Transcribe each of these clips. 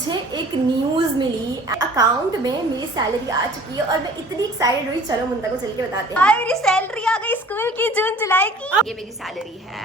मुझे एक न्यूज मिली, अकाउंट में मेरी सैलरी आ चुकी है और मैं इतनी एक्साइटेड हुई। चलो मुंता को चल के बताते हैं। मेरी सैलरी आ गई स्कूल की, जून जुलाई की। ये मेरी सैलरी है।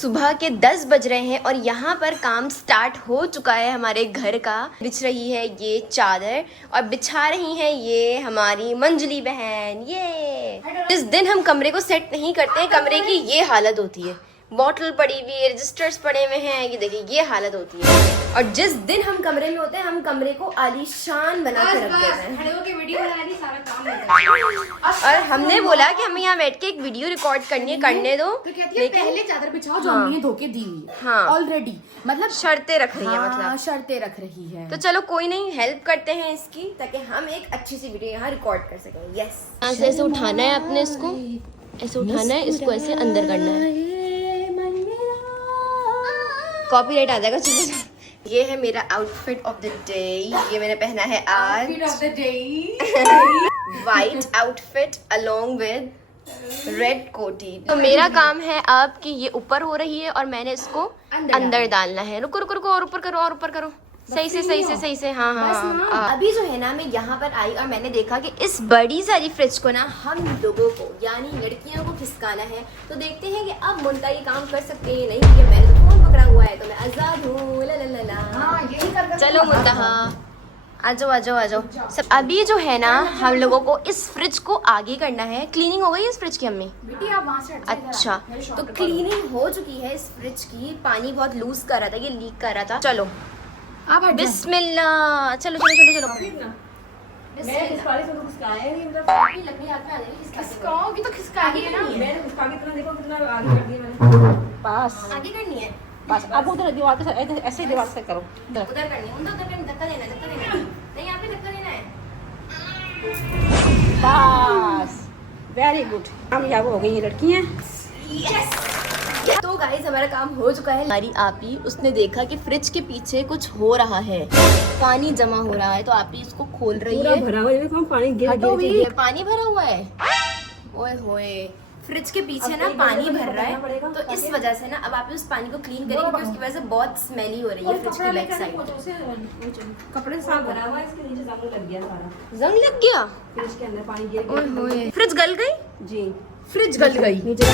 सुबह के 10 बज रहे हैं और यहाँ पर काम स्टार्ट हो चुका है हमारे घर का। बिछ रही है ये चादर और बिछा रही है ये हमारी मंजली बहन। ये जिस दिन हम कमरे को सेट नहीं करते हैं, कमरे की ये हालत होती है। बॉटल पड़ी हुई है, रजिस्टर्स पड़े हुए हैं, ये देखिए ये हालत होती है। और जिस दिन हम कमरे में होते हैं, हम कमरे को आलीशान बना के रख देते हैं। और हमने बोला कि हमें यहाँ बैठ के एक वीडियो रिकॉर्ड करनी है, करने दो। तो कहती है पहले चादर बिछाओ जो हमने धोके दी हुई है। हाँ ऑलरेडी, मतलब शर्तें रख रही है। मतलब शर्तें रख रही है। तो चलो कोई नहीं, हेल्प करते हैं इसकी, ताकि हम एक अच्छी सी वीडियो यहाँ रिकॉर्ड कर सकें। यस, ऐसे उठाना है आपने इसको, ऐसे उठाना है इसको, ऐसे अंदर करना है। कॉपीराइट आ जाएगा। चलो, ये है मेरा आउटफिट ऑफ द डे। ये मैंने पहना है आज white outfit along with red कोटी। तो मेरा काम है अब कि ये ऊपर हो रही है और मैंने इसको अंदर डालना है। रुको रुको रुको, और ऊपर करो, और ऊपर करो। सही से। हाँ हाँ। अभी जो है ना, मैं यहाँ पर आई और मैंने देखा कि इस बड़ी सारी फ्रिज को ना हम लोगों को यानी लड़कियों को खिसकाना है। तो देखते हैं कि अब मुंता ये काम कर सकते हैं नहीं, क्योंकि मैंने तो फोन पकड़ा हुआ है, तो मैं आजाद हूँ। चलो मुंता, हाँ आ जाओ। सब अभी जो है ना, हम लोगों को इस फ्रिज को आगे करना है। क्लीनिंग हो गई है इस फ्रिज की अम्मी? अच्छा, तो क्लीनिंग हो चुकी है इस फ्रिज की। पानी बहुत लूज कर रहा था, ये लीक कर रहा था। चलो बिस्मिल्लाह, चलो। आगे करनी है बस। अब उधर दीवार के ऐसे दीवार से करो। उधर करनी है, उधर करनी, धक्का देना नहीं, यहाँ पे धक्का देना है। बस, वेरी गुड। कामयाब हो गई ये लड़कियां। तो गाइस, हमारा काम हो चुका है। हमारी आपी उसने देखा कि फ्रिज के पीछे कुछ हो रहा है, पानी जमा हो रहा है, तो आपी इसको खोल रही है। भरा हुआ है, पानी पानी भरा हुआ है। ओए होए, फ्रिज के पीछे ना पानी भर रहा है, तो इस वजह से ना अब आप उस पानी को क्लीन करेंगे, क्योंकि उसकी वजह से बहुत स्मेली हो रही है फ्रिज की बैक साइड। कपड़े साफ भरा हुआ है, इसके नीचे जंग लग गया सारा। जंग लग गया? फ्रिज के अंदर पानी गिर ओए होए, फ्रिज गल गई जी। फ्रिज गल गई। नीचे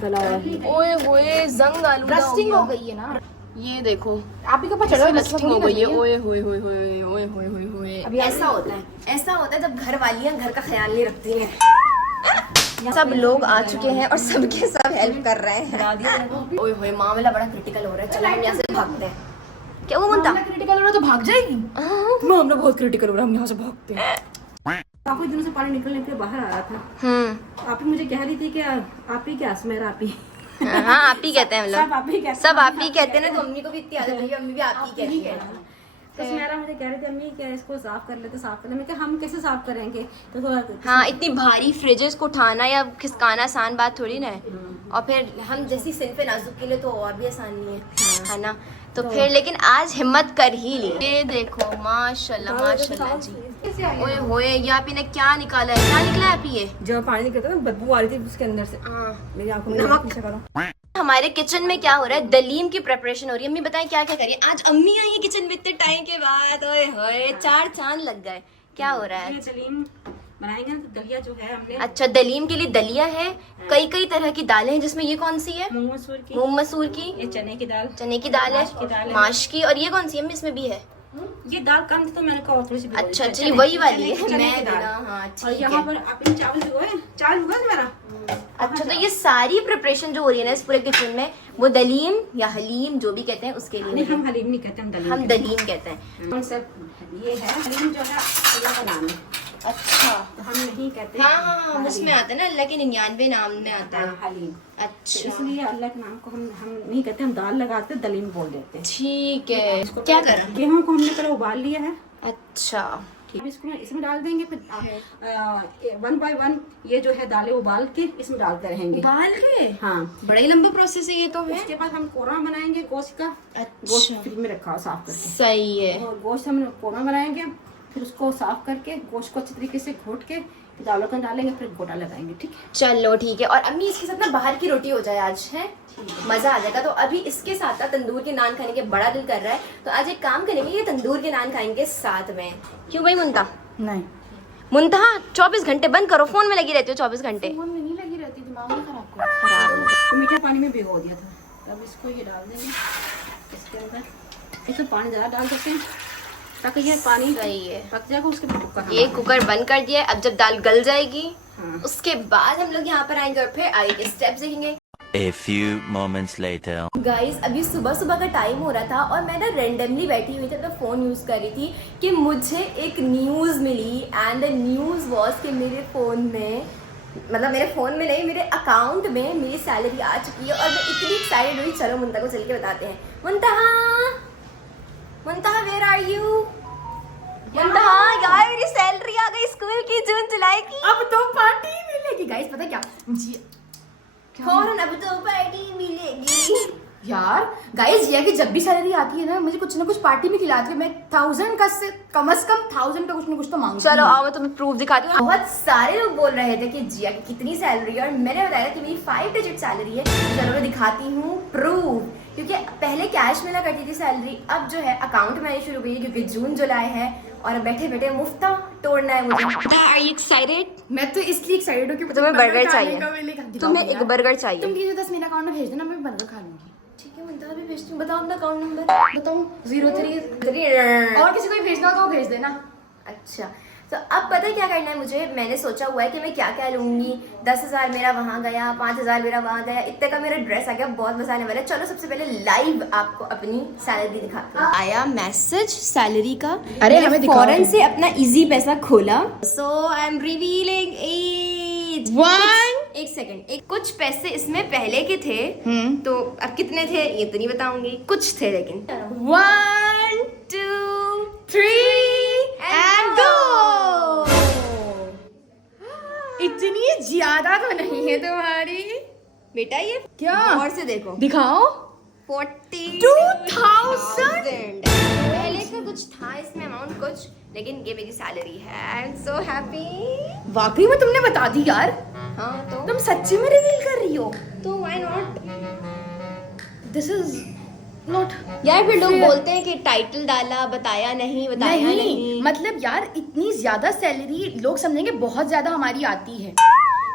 गला है। ओए होए, जंग आलूदा रस्टिंग हो गई है ना। ये देखो, आप ही के पास चढ़ो, रस्टिंग हो गई है। ओए होए होए होए ओए होए होए होए। अभी ऐसा होता है जब घर वालियां घर का ख्याल नहीं रखती हैं। सब लोग आ चुके हैं और सबके सब हेल्प कर रहे हैं। ओए होए, मामला बड़ा क्रिटिकल हो रहा है। चलो हम यहाँ से भागते हैं। क्या वो मुंता क्रिटिकल हो रहा तो भाग जाएगी। मामला बहुत क्रिटिकल हो रहा है, हम यहाँ से भागते हैं। काफी दिनों से पानी निकलने के बाहर आ रहा था। आप ही मुझे कह रही थी कि आप ही क्या मेरा आप ही। हाँ, आप ही कहते हैं हम लोग, सब आप ही कहते हैं ना। तो अम्मी को भी इतनी आदत है, अम्मी भी आप ही कहती है। तो मेरा मुझे कह रही थी अम्मी क्या इसको साफ कर लेते, साफ कर ले। मैं कहा हम कैसे साफ करेंगे? तो हाँ, इतनी भारी फ्रिजेस को उठाना या खिसकाना आसान बात थोड़ी ना है। और फिर हम जैसी सिंफे नाजुक के लिए तो और भी आसान नहीं है ना। तो फिर लेकिन आज हिम्मत कर ही ली। ये देखो, माशाल्लाह माशाल्लाह जी। ओए होए, ये आप ने क्या निकाला है? क्या निकला है ये? जब पानी निकलता ना, बदबू आ रही थी उसके अंदर से। मेरी आंखों में नमक पीछे करो। हमारे किचन में क्या हो रहा है? दलीम की प्रिपरेशन हो रही है। अम्मी बताएं क्या क्या करिए। आज अम्मी आई है किचन में इतने टाइम के बाद। ओए होए, 4 चांद लग गए। क्या हो रहा है? दलीम बनाएंगे ना, तो दलिया जो है हमने। अच्छा, दलीम के लिए दलिया है। कई तरह की दालें हैं, जिसमें ये कौन सी है? मूंग मसूर की। ये चने की दाल है, माश की। और ये कौन सी है? इसमें भी है ये दाल कम थी तो मैंने कहा थोड़ी सी। अच्छा जी, वही वाली है। मैं हाँ, और यहाँ पर आपने चावल भिगोए मेरा। अच्छा, तो ये सारी प्रिपरेशन जो हो रही है ना इस पूरे किचन में, वो दलीम या हलीम जो भी कहते हैं उसके लिए। हम हलीम नहीं कहते, हम दलीम कहते हैं। ये है हलीम जो है अल्लाह का नाम है। अच्छा, तो हम नहीं कहते। हाँ, उसमें आता है ना, अल्लाह के 99 नाम में आता है हलीम। अच्छा, इसलिए अल्लाह के नाम को हम नहीं कहते, हम दाल लगाते दलीम बोल देते हैं। ठीक है। क्या करा? गेहूं को हमने पहले उबाल लिया है। अच्छा, इसको इसमें डाल देंगे। फिर 1 बाय 1 ये जो है दालें उबाल के इसमें डालते रहेंगे। उबाल के? हाँ, बड़ा ही लंबा प्रोसेस है ये तो है। उसके बाद हम कोरमा बनाएंगे गोश्त का। गोश्त फ्रिज में रखा हो साफ करके। सही है। और गोश्त हम कोरमा बनाएंगे, फिर उसको साफ करके गोश्त को अच्छी तरीके से घोट के दालों का डालेंगे फिर गोटा लगाएंगे, ठीक है। चलो ठीक है। और अम्मी इसके साथ ना बाहर की रोटी हो जाए आज, है मजा आ जाएगा। तो अभी इसके साथ ना तंदूर के नान खाने के बड़ा दिल कर रहा है, तो आज एक काम करेंगे, ये तंदूर के नान खाएंगे साथ में। क्यों भाई मुंता? नहीं मुंतहा 24 घंटे बंद करो, फोन में लगी रहती हो 24 घंटे। फोन में नहीं लगी रहती, दिमाग नहीं खराब तो मीठे पानी में भिगो दिया था, अब इसको ये डाल देंगे इसके अंदर। इसमें पानी ज़्यादा डाल सकते हैं ताकि ये पानी सही है, पक जाएगा। उसके बाद कुकर ये कुकर बंद कर दिया है। अब जब दाल गल जाएगी हाँ। उसके बाद हम लोग यहाँ पर आएंगे और फिर आगे के स्टेप्स देखेंगे। A few moments later. Guys अभी सुबह सुबह का टाइम हो रहा था और मैं ना रेंडमली बैठी हुई थी, तो फ़ोन यूज़ कर रही थी कि मुझे एक न्यूज़ मिली एंड द न्यूज़ वॉज कि मेरे फ़ोन में, मतलब मेरे फ़ोन में नहीं, मेरे अकाउंट में मेरी सैलरी आ चुकी है। और मैं इतनी एक्साइटेड हुई, चलो मुंतहा को चल के बताते हैं। मुंतहा, मुंतहा वेयर आर यू? मुंतहा यार मेरी सैलरी आ गई स्कूल की, जून जुलाई की। अब तो पार्टी मिलेगी। गाइस पता क्या जी, फौरन अब तो पार्टी मिलेगी यार गाइस ये कि जब भी सैलरी आती है ना मुझे कुछ ना कुछ पार्टी में खिलाती है। मैं 1000 का से कम 1000 का कुछ ना कुछ तो मांगती चलो हूँ। आओ मैं तुम्हें प्रूफ दिखाती हूँ। बहुत सारे लोग बोल रहे थे कि जिया की कितनी सैलरी है, और मैंने बताया कि मेरी 5 डिजिट सैलरी है। चलो मैं दिखाती हूँ प्रूफ, क्योंकि पहले कैश मिला करती थी सैलरी, अब जो है अकाउंट में आनी शुरू हुई है क्योंकि जून जुलाई है और बैठे बैठे मुफ्ता तोड़ना है मुझे। Are you excited? मैं तो इसलिए एक्साइटेड हूँ कि तुम्हें बर्गर खाने चाहिए। का मिलेगा। तुम्हें दिखाओ एक यार। बर्गर चाहिए। तुम प्लीज 10 मेरा अकाउंट में भेज देना, मैं बर्गर खा लूंगी। ठीक है मुंतहा भी भेजती हूँ। बताओ अपना अकाउंट नंबर। बताओ 03 और और किसी को भी भेजना हो तो भेज देना। अच्छा तो अब पता है क्या करना है मुझे। मैंने सोचा हुआ है कि मैं क्या क्या लूंगी। 10,000 मेरा वहाँ गया, 5,000 मेरा वहाँ गया, इतने का मेरा ड्रेस आ गया, बहुत मजा आने वाला है। चलो सबसे पहले लाइव आपको अपनी सैलरी दिखाते हैं। आया मैसेज सैलरी का, अरे हमें दिखाओ। फौरन से अपना इजी पैसा खोला। सो आई एम रिवीलिंग एक सेकंड, एक कुछ पैसे इसमें पहले के थे, तो अब कितने थे ये तो नहीं बताऊंगी, कुछ थे लेकिन। 1 2 3 एंड गो। इतनी ज्यादा तो नहीं है तुम्हारी बेटा ये क्या? और से देखो, दिखाओ। 42,000 पहले का कुछ था इसमें अमाउंट कुछ, लेकिन ये मेरी सैलरी है। I am so happy. वाकई में तुमने बता दी यार। हाँ तो तुम सच्ची में रिवील कर रही हो। तो why not? This is not यार फिर लोग बोलते हैं कि टाइटल डाला, बताया नहीं, बताया नहीं। मतलब यार इतनी ज्यादा सैलरी लोग समझेंगे बहुत ज्यादा हमारी आती है,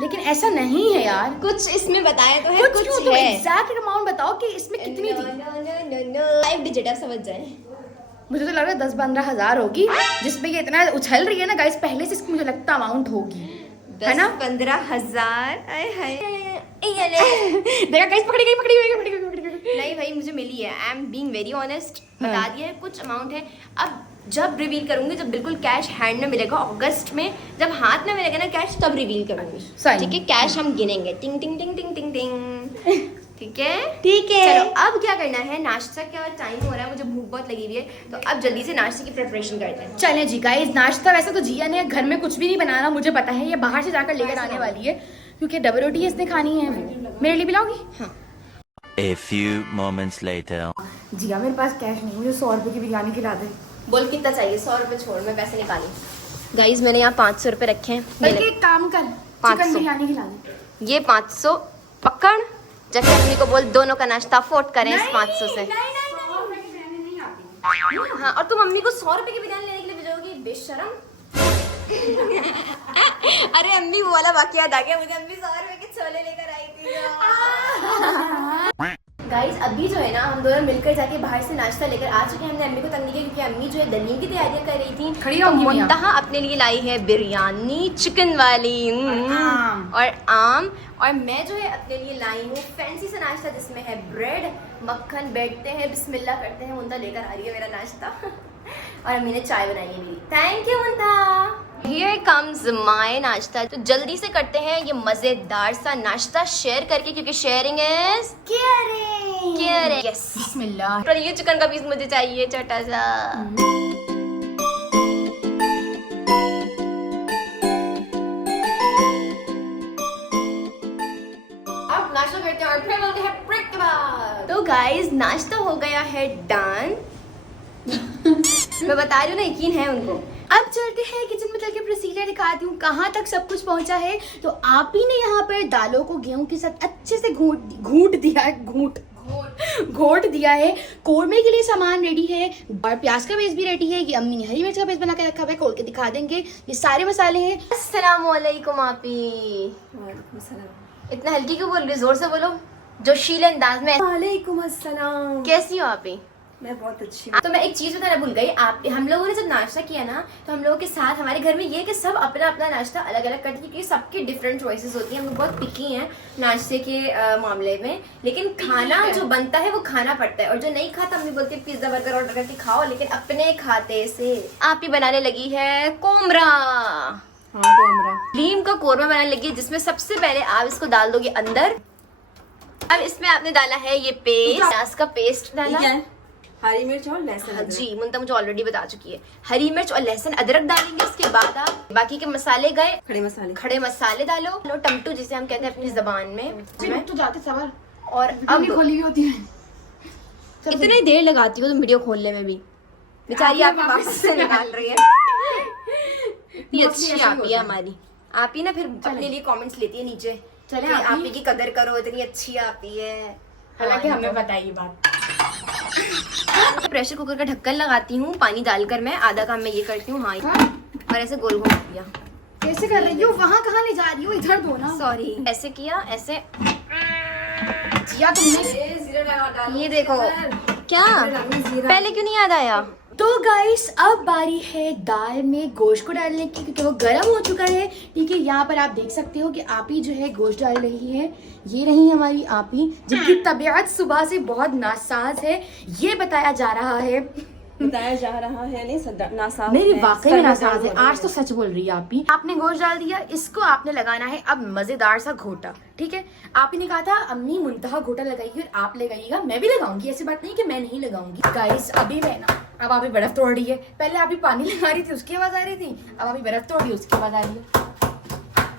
लेकिन ऐसा नहीं है यार। कुछ इसमें बताया तो है, कुछ तुम है। एग्जैक्ट अमाउंट बताओ कि इसमें कितनी थी। 5 डिजिट आप समझ जाए। मुझे तो लग रहा है 10-15 हजार होगी, जिसमें ये इतना उछल रही है ना गाइस, पहले से इसकी मुझे लगता अमाउंट होगी, है ना? 15,000। देखा गाइस, पकड़ी गई। नहीं भाई मुझे मिली है। I am being very honest, बता दिया है कुछ अमाउंट है। अब जब रिवील करूंगी, जब बिल्कुल कैश हैंड में मिलेगा, अगस्त में जब हाथ में मिलेगा ना कैश, तब रिवील करूंगी। सही। ठीक है, कैश हम गिनेंगे, टिंग टिंग टिंग टिंग टिंग टिंग। ठीक है ठीक है। चलो अब क्या करना है, नाश्ता का टाइम हो रहा है, मुझे भूख बहुत लगी हुई है, तो अब जल्दी से नाश्ते की प्रिपरेशन करते हैं। चलें जी गाइस, नाश्ता वैसे तो जिया ने घर में कुछ भी नहीं बनाना, मुझे पता है। ये बाहर से जाकर लेकर आने वाली है क्योंकि डबल रोटी इसने खानी है। मेरे लिए पिलाओगी? हाँ। A few moments later. जिया मेरे पास कैश नहीं, मुझे 100 रुपए की बिरयानी खिला दे। बोल कितना चाहिए? 100 रुपए छोड़, मैं पैसे निकाली। गाइज मैंने यहाँ 500 रुपए रखे हैं। बल्कि एक काम कर, 500 चिकन बिरयानी खिला दे। ये 500 पकड़, जब अम्मी को बोल दोनों का नाश्ता अफोर्ड करें इस 500 से। हाँ, और तुम मम्मी को 100 रुपए की बिरयानी लेने के लिए भेजोगी? बेशरम। अरे अम्मी वो वाला वाकया याद आ गया मुझे, अम्मी 100 रुपए के छोले लेकर आई थी। गाइस अभी जो है ना हम दोनों मिलकर जाके बाहर से नाश्ता लेकर आ चुके हैं। हमने अम्मी को तंग नहीं किया क्योंकि अम्मी जो है दलीम की तैयारियां कर रही थी। खड़ी तो रहूंगी मैं मुंतहा अपने लिए लाई है बिरयानी चिकन वाली और आम, और मैं जो है अपने लिए लाई हूँ फैंसी सा नाश्ता जिसमें है ब्रेड मक्खन। बैठते हैं, बिस्मिल्लाह करते हैं। मुंतहा लेकर आ रही है मेरा नाश्ता और अम्मी ने चाय बनाई है मेरी। Thank you Muntaha. Here comes my नाश्ता। तो जल्दी से करते हैं ये मजेदार सा नाश्ता शेयर करके, क्योंकि शेयरिंग इज केयरिंग। यस बिस्मिल्लाह। पर ये चिकन का पीस मुझे चाहिए छोटा सा। अब नाश्ता करते हैं और फिर बोलते हैं ब्रेक के बाद। तो गाइस नाश्ता हो गया है डन। मैं बता रही हूँ ना, यकीन है उनको। अब चलते हैं किचन में, चल के प्रोसीजर दिखाती हूँ कहाँ तक सब कुछ पहुँचा है। तो आप ही ने यहाँ पर दालों को गेहूं के साथ अच्छे से घूट दिया है। कोरमे के लिए सामान रेडी है और प्याज का पेस्ट भी रेडी है। ये अम्मी ने हरी मिर्च का पेस्ट बना के रखा हुआ है, खोल के दिखा देंगे। ये सारे मसाले हैं। अस्सलाम वालेकुम आपी। इतना हल्की क्यों बोल रही, जोर से बोलो, जोशीले अंदाज में। वालेकुम अस्सलाम। कैसी हो आपी? मैं बहुत अच्छी तो मैं एक चीज बताना भूल गई। आप हम लोगों ने जब नाश्ता किया ना, तो हम लोगों के साथ हमारे घर में ये है कि सब अपना अपना नाश्ता अलग अलग करते हैं, क्योंकि सबकी डिफरेंट चॉइसेस होती हैं। हम लोग बहुत पिकी हैं नाश्ते के मामले में, लेकिन खाना जो बनता है वो खाना पड़ता है। और जो नहीं खाता, मम्मी बोलती है पिज्जा बर्गर ऑर्डर करके खाओ, लेकिन अपने खाते से। आप ही बनाने लगी है कोमरा। लीम का कोरमा बनाने लगी है, जिसमें सबसे पहले आप इसको डाल दोगे अंदर। अब इसमें आपने डाला है ये पेस्ट, प्याज का पेस्ट डाला, हरी मिर्च और लहसुन। जी मुंता मुझे ऑलरेडी बता चुकी है। हरी मिर्च और लहसुन अदरक डालेंगे। उसके बाद आप बाकी के मसाले गए, खड़े मसाले डालो, टमटू जिसे हम कहते हैं अपनी जबान में। तो जाते सवाल और अब खोली होती है। इतनी देर लगाती हो तुम वीडियो खोलने में भी, बेचारी आप वापस से निकाल रही है। इतनी अच्छी आप ही है हमारी। आप ही ना फिर अपने लिए कमेंट्स लेती है नीचे, चले आप ही की कदर करो, इतनी अच्छी आप ही है। हालांकि हमें पता है ये बात। प्रेशर कुकर का ढक्कन लगाती हूँ पानी डालकर। मैं आधा काम मैं ये करती हूँ। हाँ, और ऐसे गोल घुमा दिया। कैसे कर रही हो? वहाँ कहाँ ले जा रही हो? इधर दो ना। सॉरी, ऐसे किया, ऐसे जिया तुमने। ये देखो क्या, पहले क्यों नहीं याद आया? तो गाइस अब बारी है दाल में गोश्त को डालने की, क्योंकि वो गर्म हो चुका है। ठीक है, यहाँ पर आप देख सकते हो कि आप ही जो है गोश्त डाल रही है। ये रही हमारी आप ही, जिनकी तबीयत सुबह से बहुत नासाज है, ये बताया जा रहा है। नहीं नासाज मेरी वाकई में नासाज है आज तो, सच बोल रही है आप ही। आपने गोश्त डाल दिया, इसको आपने लगाना है अब मजेदार सा घोटा। ठीक है, आप ही ने कहा था अम्मी मुंतहा घोटा लगाइए और आप लगाइएगा, मैं भी लगाऊंगी, ऐसी बात नहीं कि मैं नहीं लगाऊंगी। गाइस अभी मैं ना, अब आप ही बर्फ तोड़ रही है। पहले आप ही पानी लगा रही थी, उसकी आवाज आ रही थी, अब आप ही बर्फ तोड़ रही है, उसकी आवाज आ रही है।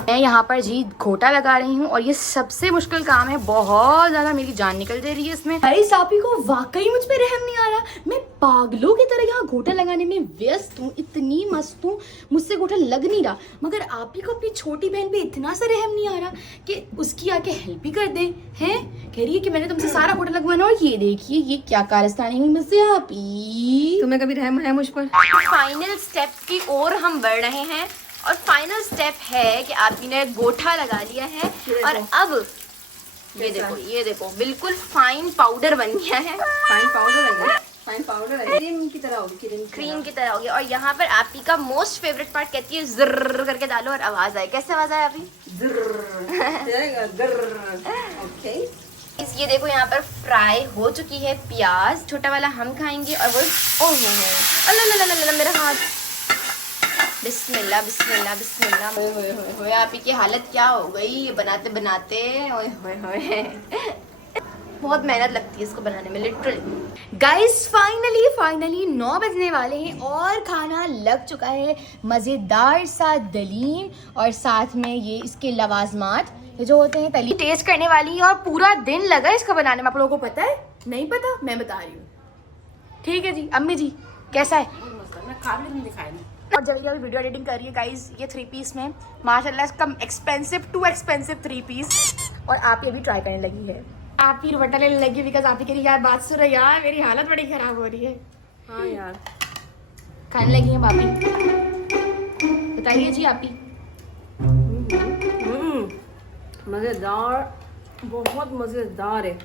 मैं यहाँ पर जी घोटा लगा रही हूँ और ये सबसे मुश्किल काम है। बहुत ज्यादा मेरी जान निकल दे रही है इसमें। अरे सापी को वाकई मुझ पे रहम नहीं आ रहा। मैं पागलों की तरह यहाँ घोटा लगाने में व्यस्त हूँ, इतनी मस्त हूँ, मुझसे घोटा लग नहीं रहा। मगर आप ही को अपनी छोटी बहन पे इतना सा रहम नहीं आ रहा कि उसकी आके हेल्प ही कर दे। हैं कह रही है कि मैंने तुमसे सारा घोटा लगवाना, और ये देखिए ये क्या कारस्तानी हुई मुझसे। आप ही तुम्हें कभी रहम है मुझ पर? फाइनल स्टेप की ओर हम बढ़ रहे हैं, और फाइनल स्टेप है कि आप ने गोठा लगा लिया है। और अब ये देखो बिल्कुल फाइन पाउडर बन गया है। फाइन पाउडर है, क्रीम की तरह होगी, क्रीम की तरह हो गया। और यहाँ पर आपी का मोस्ट फेवरेट पार्ट कहती है ज़र्र करके डालो और आवाज आए। कैसे आवाज आए आपी? ओके। ये देखो यहाँ पर फ्राई हो चुकी है प्याज, छोटा वाला हम खाएंगे। और वो ओहो अल्लाह मेरा हाथ, बिस्मिल्लाह बिस्मिल्लाह बिस्मिल्लाह। ओए आपी की हालत क्या हो गई ये बनाते बनाते। ओए होए बहुत मेहनत लगती है इसको बनाने में, लिटरली। गाइस फाइनली 9 बजने वाले हैं और खाना लग चुका है। मज़ेदार सा दलीम और साथ में ये इसके लवाजमात जो होते हैं, तली टेस्ट करने वाली है। और पूरा दिन लगा इसको बनाने में। आप लोगों को पता है? नहीं पता? मैं बता रही हूँ। ठीक है जी, अम्मी जी कैसा है? मैं खा भी नहीं दिखाई। और जल्दी वीडियो एडिटिंग कर रही है गाइस। ये 3 पीस में माशाल्लाह इसका टू एक्सपेंसिव 3 पीस। और आप ये भी ट्राई करने लगी है। आप ही दुपट्टा लेने लगी बिकॉज आप ही कह रही यार बात सुन रही यार, मेरी हालत बड़ी खराब हो रही है। हाँ यार, खाने लगी है भाभी, बताइए जी आप ही। मजेदार, बहुत मजेदार है।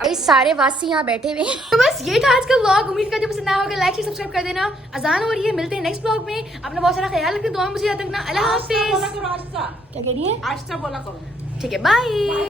ये सारे वासी यहाँ बैठे हुए हैं। तो बस ये था आज का व्लॉग। उम्मीद करती हूँ पसंद आया होगा। लाइक शेयर सब्सक्राइब कर देना। अजान हो रही है, मिलते हैं नेक्स्ट व्लॉग में। अपना बहुत सारा ख्याल रखना, दुआ में मुझे याद रखना। अल्लाह हाफिज। क्या कह रही है? आस्था बोला करो। ठीक है, बाय।